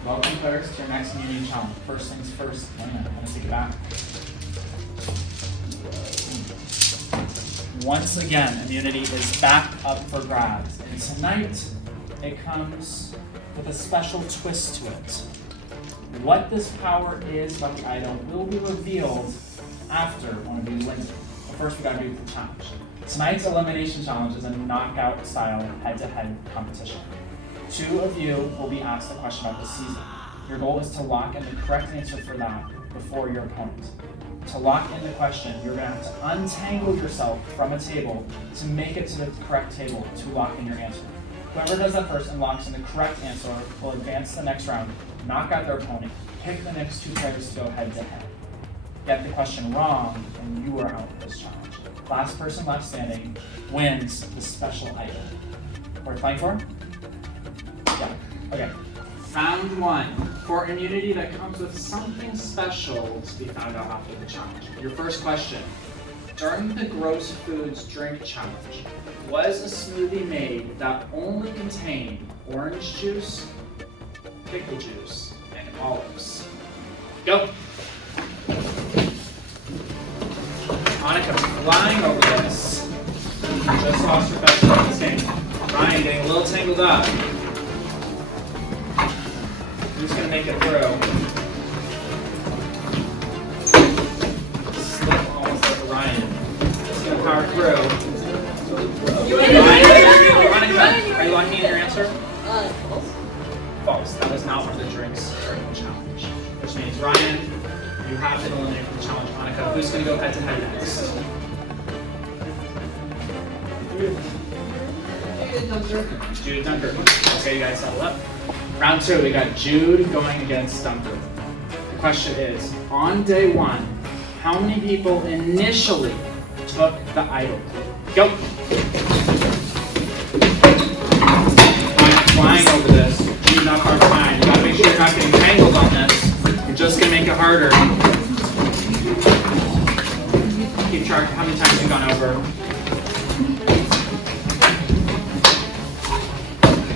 Welcome, players, to your next community challenge. First things first, I'm gonna take it back. Once again, immunity is back up for grabs, and tonight it comes with a special twist to it. What this power is about the item will be revealed after one of you wins it. But first, we gotta do the challenge. Tonight's elimination challenge is a knockout style head-to-head competition. 2 of you will be asked a question about the season. Your goal is to lock in the correct answer for that before your opponent. To lock in the question, you're gonna have to untangle yourself from a table to make it to the correct table to lock in your answer. Whoever does that first and locks in the correct answer will advance to the next round, knock out their opponent, pick the next 2 players to go head-to-head. Get the question wrong, and you are out of this challenge. Last person left standing wins the special item. Worth playing for? Yeah. Okay. Round 1. For immunity that comes with something special to be found out after the challenge. Your first question. During the Gross Foods Drink Challenge, was a smoothie made that only contained orange juice, pickle juice, and olives. Go. Monica flying over this. Just lost her best friend in this game. Ryan getting a little tangled up. Who's going to make it through? Slip almost like Ryan. Who's going to power through? Monica, are you locking in your answer? False. False. That was not one of the drinks during the challenge. Which means Ryan, you have been eliminated from the challenge. Monica, who's going to go head to head next? Jude Dunker. Okay, you guys settle up. Round 2, we got Jude going against Dunker. The question is, on day 1, how many people initially took the idol? Go. Flying over this. Jude, not far behind. You gotta make sure you're not getting tangled on this. You're just gonna make it harder. Keep track of how many times you've gone over.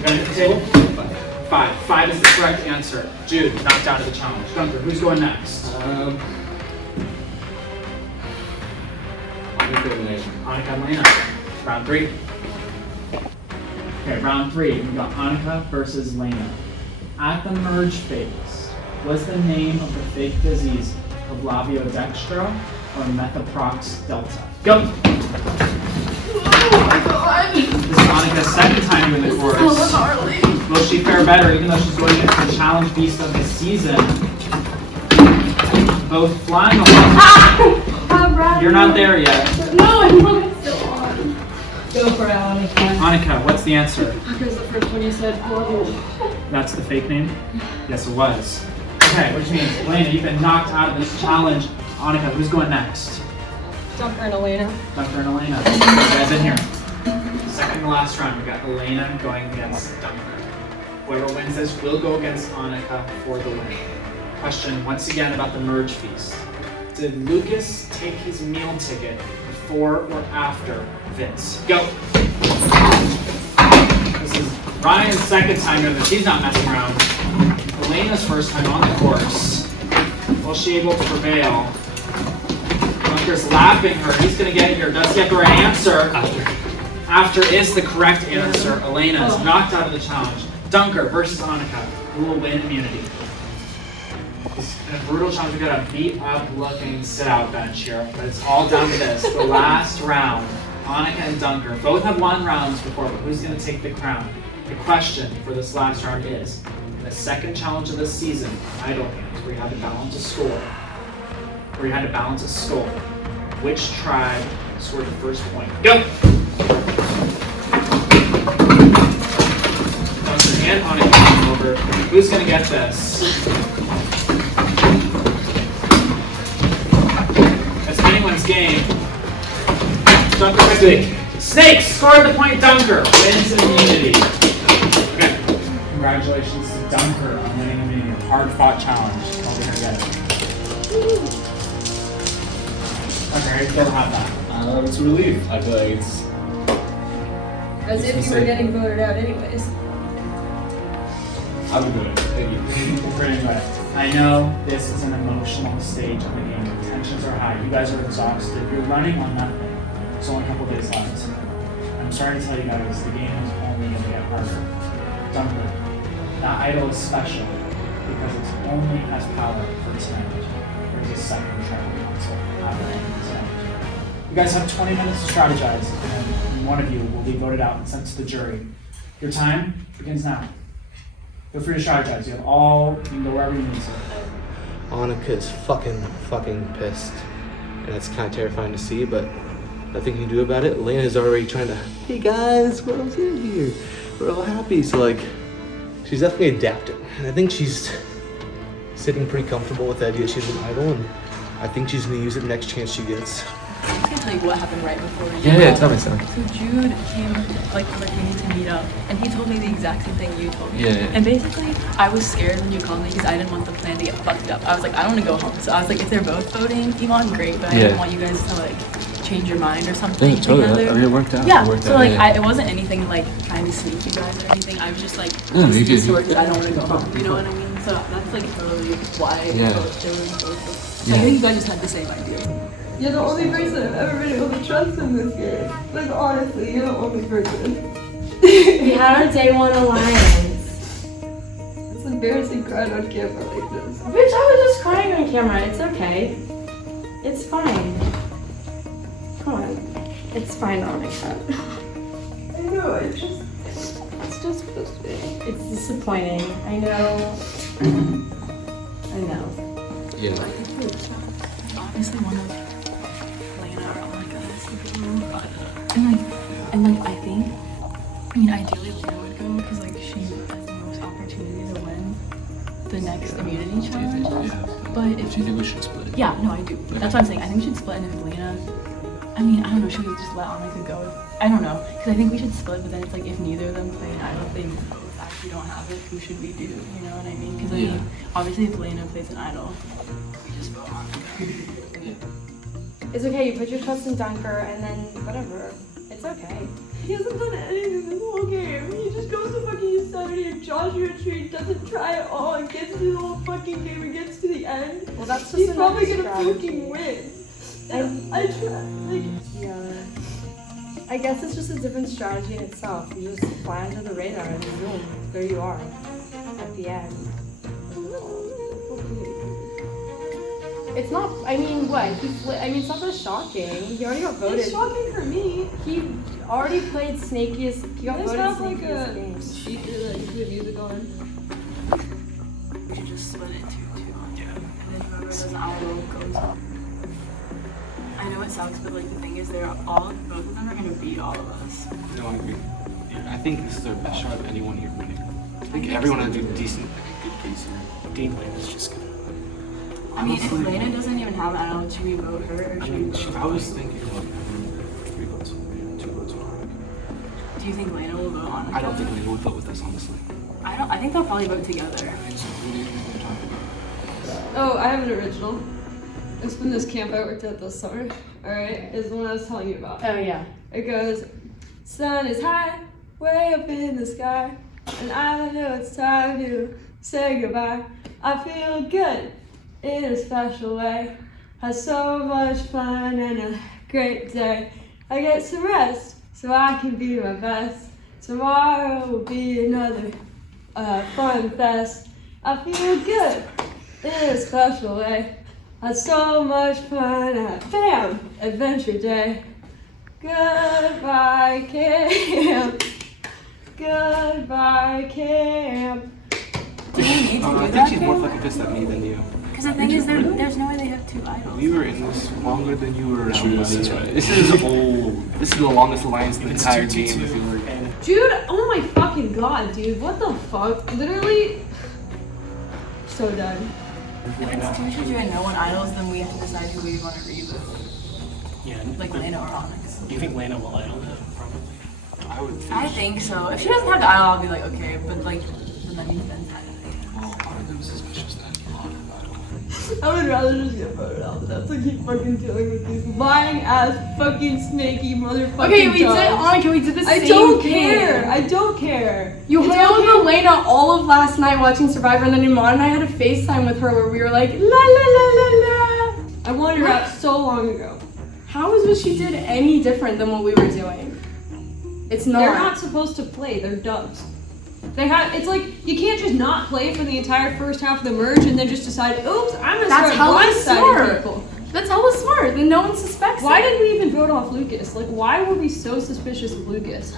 Got it at the table? 5. 5 is the correct answer. Jude, knocked out of the challenge. Dunker, who's going next? Monica and Lena. Round 3. Okay, round 3. We've got Hanukkah versus Lena. At the merge phase, was the name of the fake disease Pavloviodextra or Methoprox delta? Go! This is Monica's second time doing the course. Will she fare better even though she's going against the challenge beast of the season? Both flying along. You're not there yet. No, I'm still on. Go for it, Monica. Monica, what's the answer? Because the first one you said, That's the fake name? Yes, it was. Okay, which means, Elena, you've been knocked out of this challenge. Monica, who's going next? Dunker and Elena. Dunker and Elena. You guys in here. Second to last round, we got Elena going against Dunker. Whoever wins this will go against Hanukkah for the win. Question once again about the merge feast. Did Lucas take his meal ticket before or after Vince? Go. This is Ryan's second time doing this. He's not messing around. Elena's first time on the course. Was she able to prevail? Dunker's lapping her. He's going to get here. Does he have the right answer? After is the correct answer. Elena is knocked out of the challenge. Dunker versus Hanukkah. Who will win immunity? In a brutal challenge, we got a beat-up looking sit-out bench here, but it's all down to this. The last round, Hanukkah and Dunker both have won rounds before, but who's going to take the crown? The question for this last round is, in the second challenge of this season, Idol Games, where you had to balance a score, which tribe scored the first point? Go! Dunker and Hanukkah coming over. Who's going to get this? Anyone's game. Dunker Snake scored the point. Dunker wins immunity. Okay. Congratulations to Dunker on winning immunity. A hard-fought challenge. Hope you're gonna get it. Okay, how do you feel about that? It's a relief. I feel like it's as if you were getting voted out anyways. I'll be good. Thank you. Pretty much. I know this is an emotional stage of the game. The tensions are high. You guys are exhausted. You're running on nothing. There's only a couple days left. I'm sorry to tell you guys, the game is only going to get harder. Dunker. That idol is special because it only has power for tonight. There's a second tribal council after tonight. You guys have 20 minutes to strategize, and one of you will be voted out and sent to the jury. Your time begins now. Feel free to strategize. You can go wherever you need to. Hanukkah is fucking pissed. And it's kind of terrifying to see, but nothing you can do about it. Lena's already trying to, hey guys, we're all in here. We're all happy. So like, she's definitely adapting. And I think she's sitting pretty comfortable with the idea she's an idol, and I think she's gonna use it next chance she gets. I'm just gonna tell you what happened right before we Yeah, tell me so. So Jude came, like we need to meet up, and he told me the exact same thing you told me. Yeah. And basically, I was scared when you called me because I didn't want the plan to get fucked up. I was like, I don't want to go home. So I was like, if they're both voting Iman, great, but I didn't want you guys to like change your mind or something together. I mean, it worked out. Yeah, It worked so out, like yeah. it wasn't anything like trying to sneak you guys or anything. I was just like, No, you this did. works, I don't want to go home. You know what I mean? So that's like totally why Yeah. they were both. I think you guys just had the same idea. You're the only person I've ever been able to trust in this game. Like, honestly, you're the only person. We had our day one alliance. It's embarrassing crying on camera like this. Bitch, I was just crying on camera. It's okay. It's fine. Come on. It's fine, Monica. I know, it's just supposed to be. It's disappointing. I know. I know. Yeah. I think you're honestly one of Lena or Monica. And I think, ideally Lena would go because like she has the most opportunity to win the next immunity challenge. But if Do you think we should split it? yeah, no, I do. That's what I'm saying. I think we should split, and if Lena, I don't know, should we just let Monica go? I don't know, because I think we should split, but then it's like if neither of them play an idol, if they both actually don't have it, who should we do? You know what I mean? Because obviously if Lena plays an idol, we just vote Monica. It's okay. You put your trust in Dunker, and then whatever. It's okay. He hasn't done anything this whole game. He just goes to fucking Yosemite and Joshua Tree, doesn't try at all, and gets through the whole fucking game and gets to the end. Well, that's just He's another probably gonna strategy. fucking win. And I try, like, Yeah. I guess it's just a different strategy in itself. You just fly under the radar and boom, there you are. At the end. It's not, what? It's not that shocking. He already got voted. it's shocking for me. He already played snakiest, he got Let's voted have like snakiest a game. speaker that you put music on. We should just split it 2-2. Yeah. And then whoever has an idol goes on. I know it sucks, but like the thing is, both of them are gonna beat all of us. No, I agree. I think this is our best shot of anyone here winning. I think everyone has a decent, good case here. Dean Lena's just gonna. If Lena doesn't even have an idol, should we vote her or should we vote I was thinking of having 3 votes, 2 votes on Monica. Do you think Lena will vote on it? I don't think Lena would vote with us, honestly. I think they'll probably vote together. Oh, I have an original. It's from this camp I worked at this summer. Alright, is the one I was telling you about. Oh yeah. It goes, sun is high, way up in the sky, and I know it's time to say goodbye. I feel good in a special way. Had so much fun and a great day. I get some rest so I can be my best. Tomorrow will be another fun fest. I feel good in a special way. Had so much fun at BAM! Adventure Day. Goodbye, camp. Goodbye, camp. Do we need to do I that? think she's more fucking pissed at me than you. Because the thing is, there's no way they have 2 idols. We were in this longer than you were around. True, buddy. that's right. This is old. This is the longest alliance in the It's entire 2-2. game. If you were. Dude, oh my fucking god, dude. What the fuck? Literally. So done. If it's 2-2 and no one idols, then we have to decide who we want to revote. Yeah. Like Lena or Onyx. You think Lena will idol him? Probably. I would think. I think so. If she doesn't have the idol, I'll be like, okay, but like, then that means Ben's had it. Well, I'm suspicious that a lot of that. I would rather just get voted out than have to keep fucking dealing with these lying ass fucking snaky motherfucking Okay, we did, dogs. Monica, we did the I same don't thing. care. I don't care. You It's hung out with okay. Elena all of last night watching Survivor, and then Iman and I had a FaceTime with her where we were like, la la la la la. I wanted her out so long ago. How is what she did any different than what we were doing? It's not. They're not supposed to play. They're dubs. They have. It's like you can't just not play for the entire first half of the merge and then just decide, oops, I'm gonna That's start hella blindsiding smart. people. That's hella smart. Then no one suspects Why it. did we even vote off Lucas? Like, why were we so suspicious of Lucas?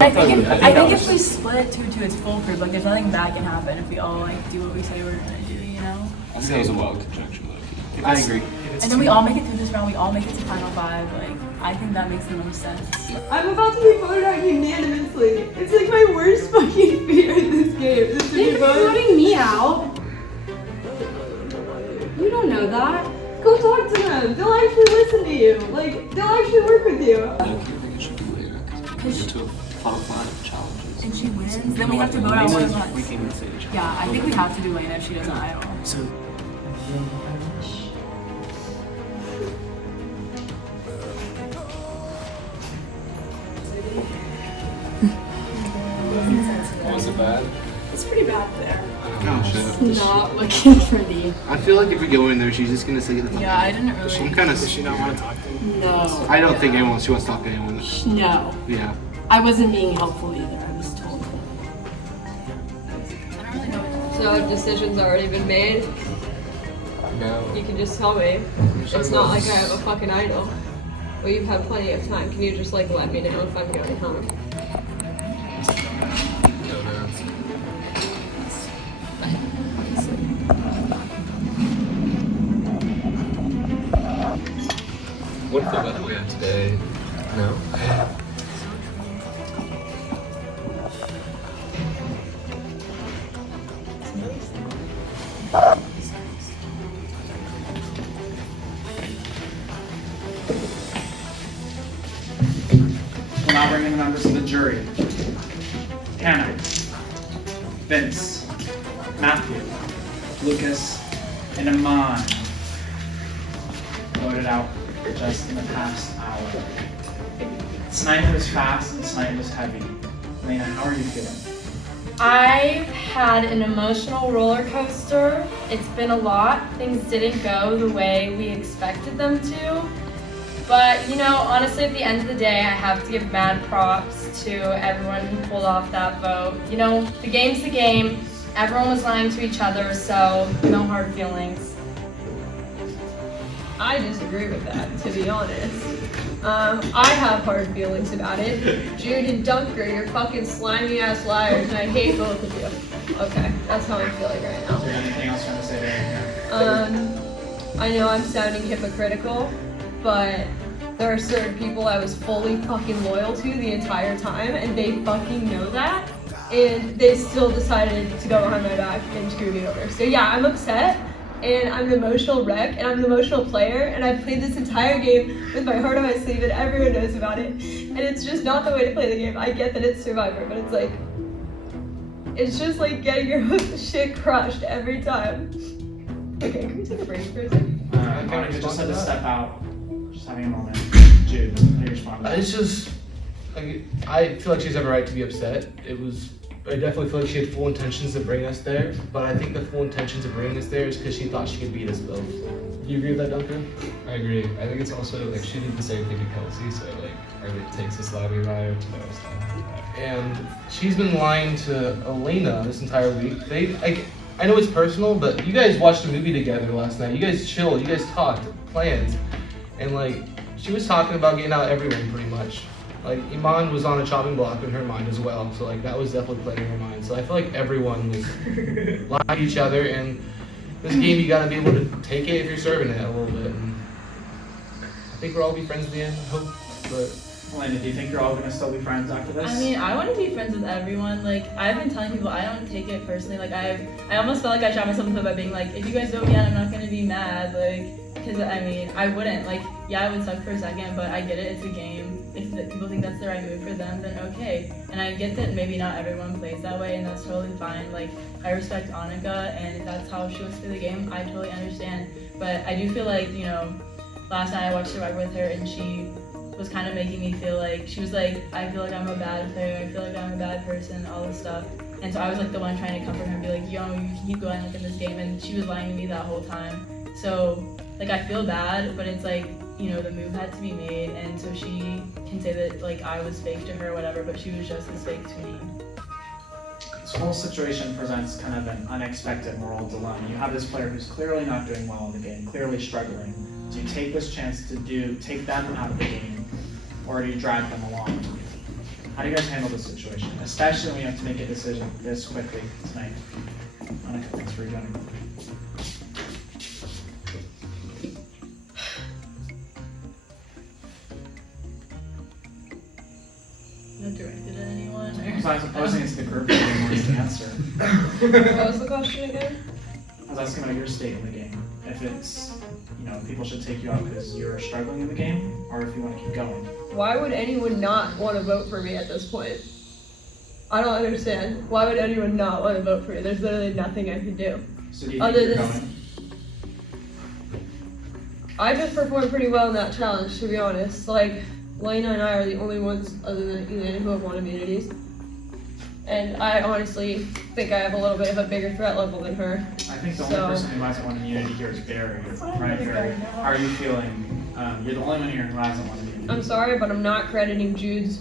I think if we split 2-2, it's foolproof. Like, there's nothing bad can happen if we all like do what we say we're gonna do, you know? I think that was a wild conjecture. I agree. And then we all make it through this round. We all make it to final 5. Like, I think that makes the most sense. I'm about to be voted out unanimously. It's like my worst fucking fear in this game. Is to be You're voted. voting me out. You don't know that. Go talk to them. They'll actually listen to you. Like, they'll actually work with you. I think it should be later because we get to a final 5 challenges. And she wins, then we have to vote out one of us. We can say the challenge. Yeah, I think we have to do Lena if she doesn't idol. So. Was it bad? It's pretty bad there. Oh shit. Not looking pretty. I feel like if we go in there, she's just gonna say the fuck. Yeah, I didn't really. I'm kind of. Does she not want to talk to you? No. I don't think she wants to talk to anyone. No. Yeah. I wasn't being helpful either. I was told. So decisions already been made. No. You can just tell me. It's not like I have a fucking idol. Well, you've had plenty of time. Can you just like let me know if I'm going home? What if the weather we have today? No. We'll now bring in the members of the jury. Hannah, Vince, Matthew, Lucas, and Iman voted out just in the past hour. Tonight was fast and tonight was heavy. Lena, how are you feeling? I've had an emotional roller coaster. It's been a lot. Things didn't go the way we expected them to. But, you know, honestly, at the end of the day, I have to give mad props to everyone who pulled off that vote. You know, the game's the game. Everyone was lying to each other, so no hard feelings. I disagree with that, to be honest. I have hard feelings about it. Jude and Dunker, you're fucking slimy ass liars, and I hate both of you. Okay, that's how I'm feeling right now. Is there anything else you want to say there? I know I'm sounding hypocritical, but there are certain people I was fully fucking loyal to the entire time, and they fucking know that, and they still decided to go behind my back and screw me over. So yeah, I'm upset, and I'm an emotional wreck, and I'm an emotional player, and I've played this entire game with my heart on my sleeve, and everyone knows about it, and it's just not the way to play the game. I get that it's Survivor, but it's like, it's just like getting your shit crushed every time. Okay, can we take a break for a second? Monica just had to step out. Just having a moment. Jude, how do you respond? It's just, I feel like she's every right to be upset. I definitely feel like she had full intentions to bring us there, but I think the full intentions of bringing us there is because she thought she could beat us both. Do you agree with that, Duncan? I agree. I think it's also like she did the same thing to Kelsey, so like it takes a slimy riot to know stuff. And she's been lying to Elena this entire week. I know it's personal, but you guys watched a movie together last night. You guys chilled, you guys talked, plans, and like she was talking about getting out everyone pretty much. Like Iman was on a chopping block in her mind as well, so like that was definitely playing in her mind. So I feel like everyone was lying to each other, and this game you gotta be able to take it if you're serving it a little bit. And I think we'll all be friends at the end, I hope. But Elena, do you think you're all gonna still be friends after this? I mean, I want to be friends with everyone. Like, I've been telling people I don't take it personally. Like, I almost felt like I shot myself in the foot by being like, if you guys vote me out, I'm not gonna be mad. Like, because I mean, I wouldn't. Like, yeah, it would suck for a second, but I get it. It's a game. If people think that's the right move for them, then okay. And I get that maybe not everyone plays that way, and that's totally fine. Like, I respect Annika, and if that's how she wants to play the game, I totally understand. But I do feel like, you know, last night I watched Survivor with her, and she was kind of making me feel like, she was like, I feel like I'm a bad player, I feel like I'm a bad person, all this stuff. And so I was like the one trying to comfort her and be like, yo, you can keep going like in this game, and she was lying to me that whole time. So like I feel bad, but it's like, you know, the move had to be made, and so she can say that like I was fake to her or whatever, but she was just as fake to me. This whole situation presents kind of an unexpected moral dilemma. You have this player who's clearly not doing well in the game, clearly struggling. Do you take this chance to take them out of the game, or do you drag them along? How do you guys handle this situation, especially when you have to make a decision this quickly tonight? Monica, thanks for joining. Not directed at anyone? So I was posing it to the group if anyone wants to answer. What was the question again? I was asking about your state in the game. If it's, you know, people should take you out because you're struggling in the game, or if you want to keep going. Why would anyone not want to vote for me at this point? I don't understand. Why would anyone not want to vote for me? There's literally nothing I can do. So do you think you're going? I just performed pretty well in that challenge, to be honest. Like, Lena and I are the only ones other than Elena who have won immunities. And I honestly think I have a little bit of a bigger threat level than her. I think the only person who hasn't won immunity here is Barry. Right, Barry? How are you feeling? You're the only one here who hasn't won immunity. I'm sorry, but I'm not crediting Jude's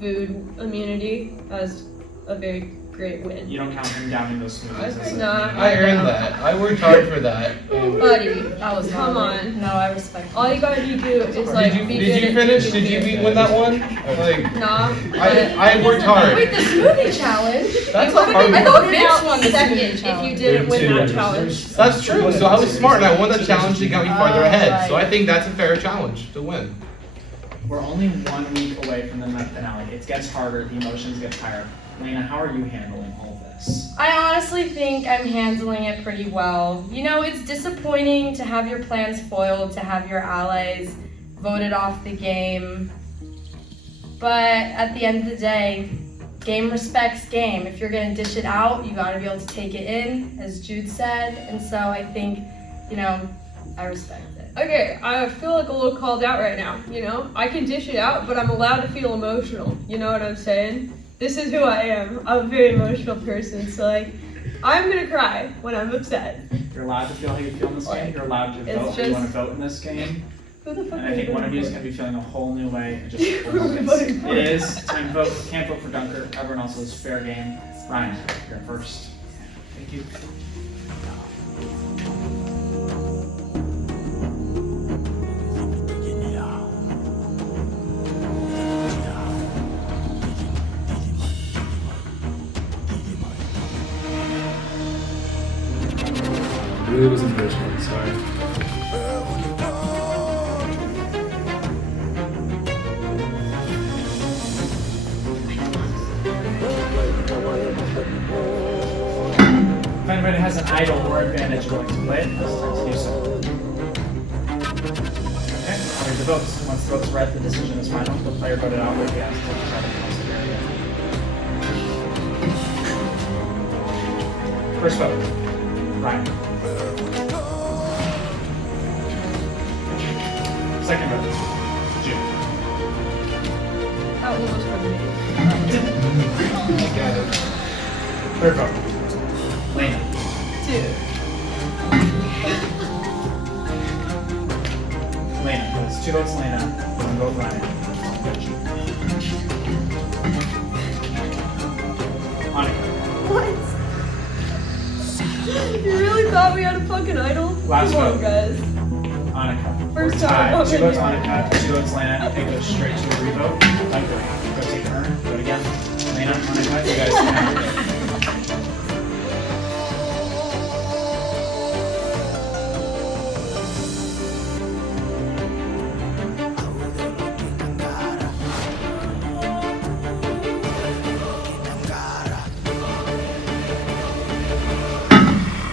food immunity as a very great win. You don't count him downing those smoothies. I earned that. I worked hard for that. Buddy, That was come on. No, I respect All you gotta do is like Did be you good at finish? drinking Did you beer. win that one? Like, Nah. I worked hard. Wait, the smoothie challenge? That's You a hard would've been one. voted out second if you didn't win that challenge. That's true. So I was smart and I won that challenge and got me farther ahead. So I think that's a fair challenge to win. We're only 1 week away from the finale. It gets harder, the emotions get higher. Lena, how are you handling all this? I honestly think I'm handling it pretty well. You know, it's disappointing to have your plans foiled, to have your allies voted off the game. But at the end of the day, game respects game. If you're gonna dish it out, you gotta be able to take it in, as Jude said. And so I think, you know, I respect it. Okay, I feel like a little called out right now, you know? I can dish it out, but I'm allowed to feel emotional. You know what I'm saying? This is who I am. I'm a very emotional person, so like, I'm gonna cry when I'm upset. You're allowed to feel how you feel in this game. You're allowed to It's vote. You want to vote in this game. Who the fuck And are I think you one of you is voting going to be feeling a whole new way in just a Who couple are we moments. voting for? It is. Time to vote. Can't vote for Dunker. Everyone else is fair game. Ryan, you're first. Thank you. It really was a first one, sorry. If anybody has an idol or advantage willing to play it, it's time to do so. Okay, I'll read the votes. Once the votes read, the decision is final. The player voted out with yes to try to cross the area. First vote, Ryan. Second vote, June. That one was for me. Third vote, Lena. Lena, that's 2 votes Lena, 1 vote Ryan. Monica. What? You really thought we had a fucking idol? Last Come on, vote. guys. Annika. First We're time. tied. 2 votes Annika, 2 votes Lena. It goes straight to a revote. Dunker. Go take a turn. Vote again. Lena, Annika, you guys can have it.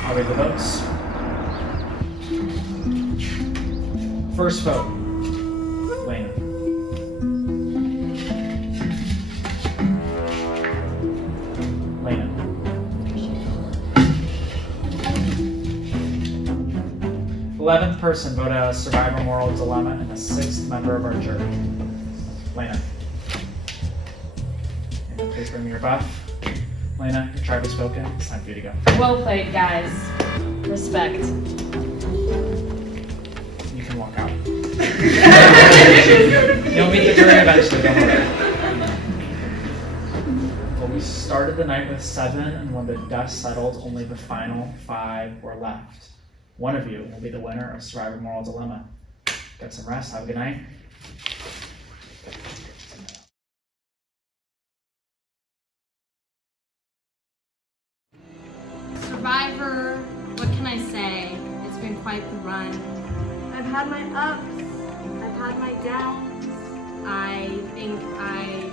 I'll read the votes. First vote, Lena. Lena. The 11th person voted out a survivor moral dilemma and the 6th member of our jury. Lena. And please bring me your buff. Lena, your tribe has spoken. It's time for you to go. Well played, guys. Respect. You can walk out. You'll meet the jury eventually, don't worry. Well, we started the night with 7, and when the dust settled, only the final 5 were left. One of you will be the winner of Survivor Moral Dilemma. Get some rest. Have a good night. Survivor, what can I say? It's been quite the run. I've had my ups, I've had my downs. I think I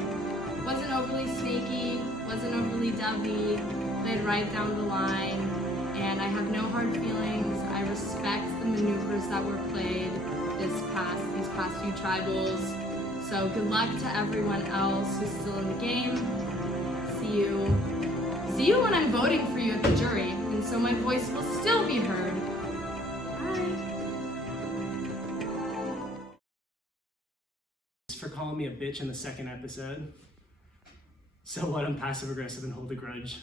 wasn't overly snaky, wasn't overly dovey, played right down the line, and I have no hard feelings. I respect the maneuvers that were played these past few tribals. So good luck to everyone else who's still in the game. See you when I'm voting for you at the jury, and so my voice will still be heard. Bye. For calling me a bitch in the second episode. somewhat passive aggressive and hold a grudge